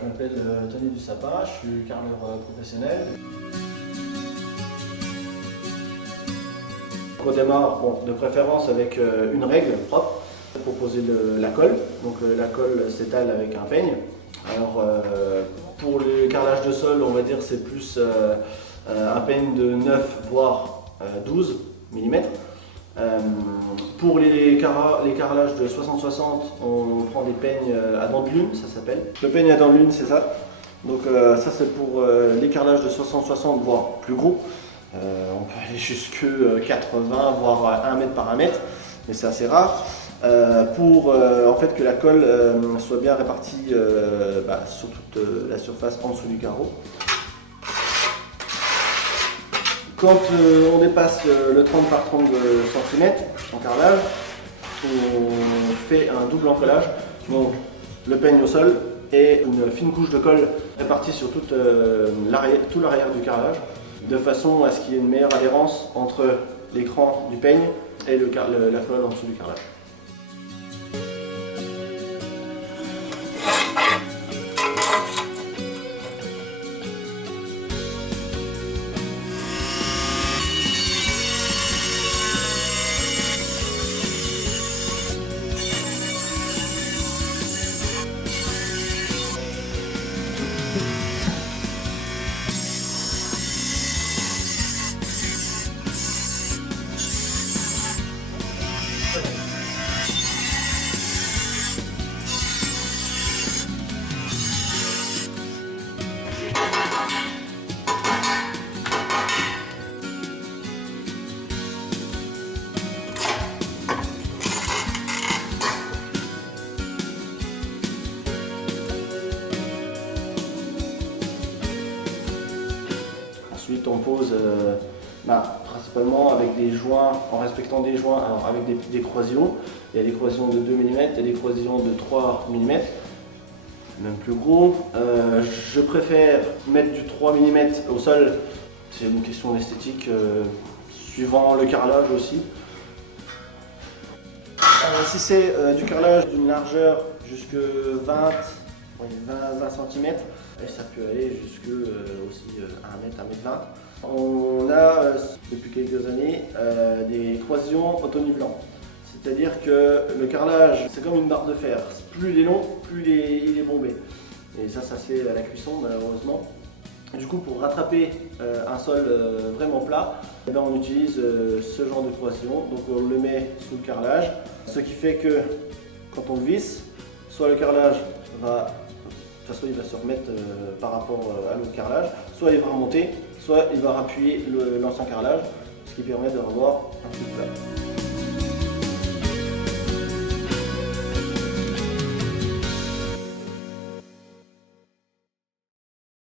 Je m'appelle Tony Dussapin, je suis carreleur professionnel. On démarre de préférence avec une règle propre pour poser la colle. Donc la colle s'étale avec un peigne. Alors pour les carrelages de sol, on va dire c'est plus un peigne de 9 voire 12 mm. Pour les carrelages de 60-60, on prend des peignes à dents de lune, ça s'appelle. Le peigne à dents de lune, c'est ça. Donc ça c'est pour les carrelages de 60-60 voire plus gros. On peut aller jusque 80 voire 1 mètre par 1 mètre, mais c'est assez rare. Pour en fait que la colle soit bien répartie sur toute la surface en dessous du carreau. Quand on dépasse le 30 par 30 cm en carrelage, on fait un double encollage, donc le peigne au sol et une fine couche de colle répartie sur tout l'arrière du carrelage, de façon à ce qu'il y ait une meilleure adhérence entre l'écran du peigne et la colle en dessous du carrelage. Ensuite, on pose principalement avec des joints, en respectant des joints, alors avec des croisillons. Il y a des croisillons de 2 mm et des croisillons de 3 mm, même plus gros. Je préfère mettre du 3 mm au sol, c'est une question d'esthétique, suivant le carrelage aussi. Si c'est du carrelage d'une largeur jusque 20 cm, et ça peut aller jusque aussi 1 mètre, 1 mètre 20. On a depuis quelques années des croisillons auto-nivelants. C'est-à-dire que le carrelage, c'est comme une barre de fer. Plus il est long, plus il est bombé. Et ça se fait à la cuisson malheureusement. Du coup, pour rattraper un sol vraiment plat, on utilise ce genre de croisillon. Donc on le met sous le carrelage, ce qui fait que quand on le visse, soit le carrelage va il va se remettre par rapport à l'autre carrelage, soit il va remonter, soit il va rappuyer l'ancien carrelage, ce qui permet de revoir un coup de plat.